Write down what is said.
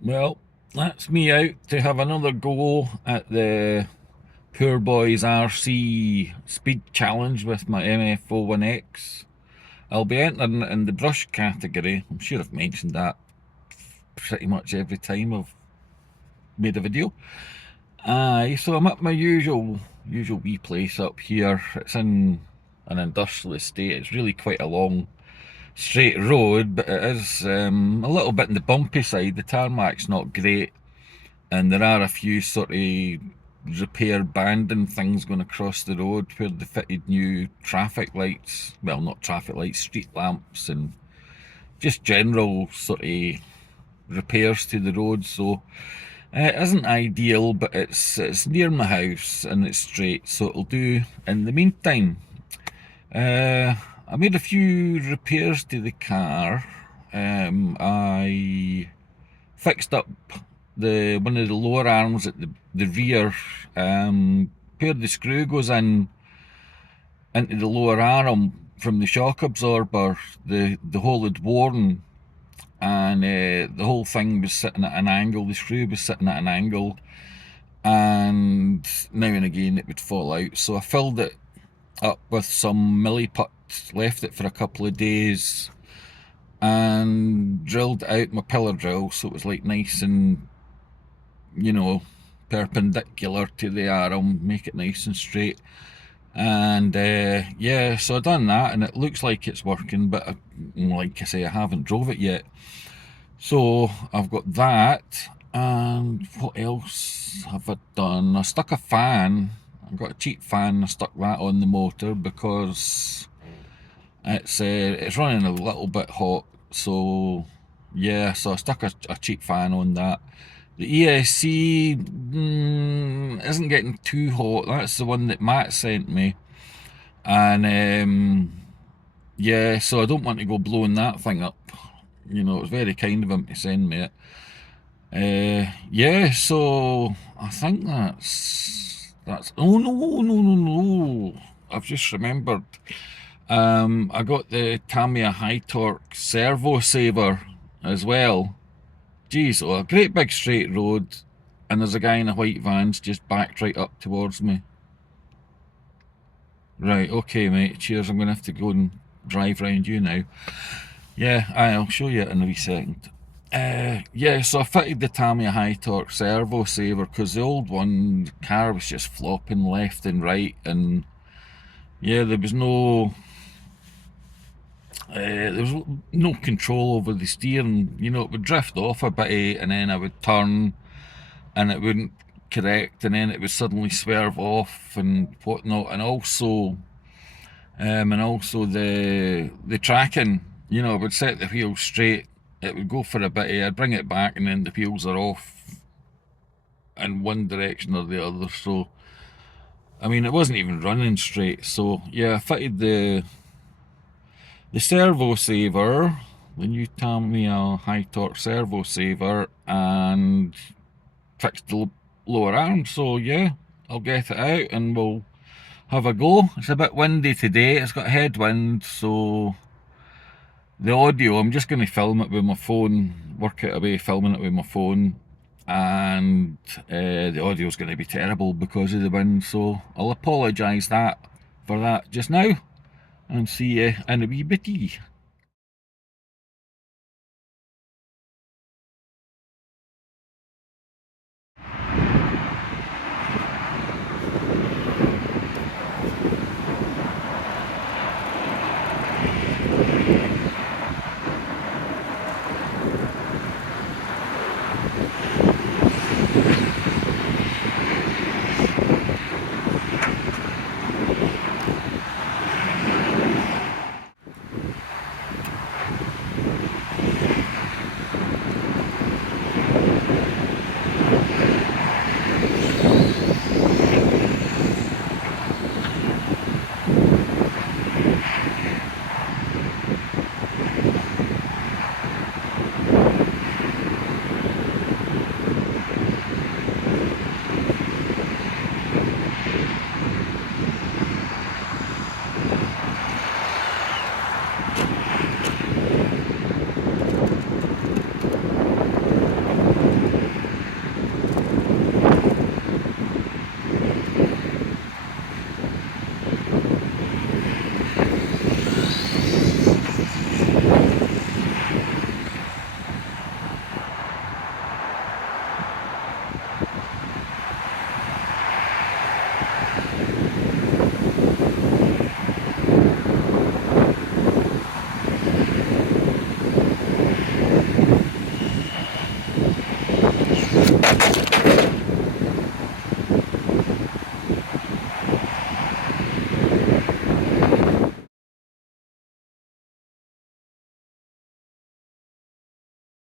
Well, that's me out to have another go at the Poor Boys RC Speed Challenge with my MF01X. I'll be entering it in the brush category. I'm sure I've mentioned that pretty much every time I've made a video. Aye, so I'm at my usual wee place up here. It's in an industrial estate. It's really quite a long straight road, but it is a little bit on the bumpy side. The tarmac's not great, and there are a few sort of repair banding things going across the road where they fitted new traffic lights, well, not traffic lights, street lamps, and just general sort of repairs to the road. So it isn't ideal, but it's near my house and it's straight, so it'll do. In the meantime, I made a few repairs to the car. I fixed up one of the lower arms at the rear. Where the screw goes into the lower arm from the shock absorber, the hole had worn, and the whole thing was sitting at an angle. The screw was sitting at an angle, and now and again it would fall out. So I filled it up with some milliput, left it for a couple of days, and drilled it out my pillar drill so it was like nice and, you know, perpendicular to the arm, make it nice and straight. And yeah, so I done that, and it looks like it's working, but like I say, I haven't drove it yet. So I've got that, and what else have I done? I stuck a fan. I got a cheap fan. I stuck that on the motor because it's running a little bit hot. So yeah, so I stuck a cheap fan on that. The ESC isn't getting too hot. That's the one that Matt sent me, and yeah, so I don't want to go blowing that thing up. You know, it was very kind of him to send me it. Yeah, so I think that's. Oh no! I've just remembered. I got the Tamiya high torque servo saver as well. Geez, oh, a great big straight road, and there's a guy in a white van's just backed right up towards me. Right, okay, mate. Cheers. I'm gonna have to go and drive round you now. Yeah, I'll show you it in a wee second. Yeah, so I fitted the Tamiya high torque servo saver because the old one, the car was just flopping left and right, and yeah, there was no control over the steering. You know, it would drift off a bit, and then I would turn, and it wouldn't correct, and then it would suddenly swerve off and whatnot, and also the tracking. You know, I would set the wheels straight, it would go for a bit, I'd bring it back, and then the wheels are off in one direction or the other. So I mean, it wasn't even running straight. So yeah, I fitted the servo saver, the new Tamiya high torque servo saver, and fixed the lower arm. So yeah, I'll get it out and we'll have a go. It's a bit windy today, it's got headwind, so the audio, I'm just going to film it with my phone, work out a way of filming it with my phone, and the audio is going to be terrible because of the wind, so I'll apologise for that just now, and see you in a wee bitty.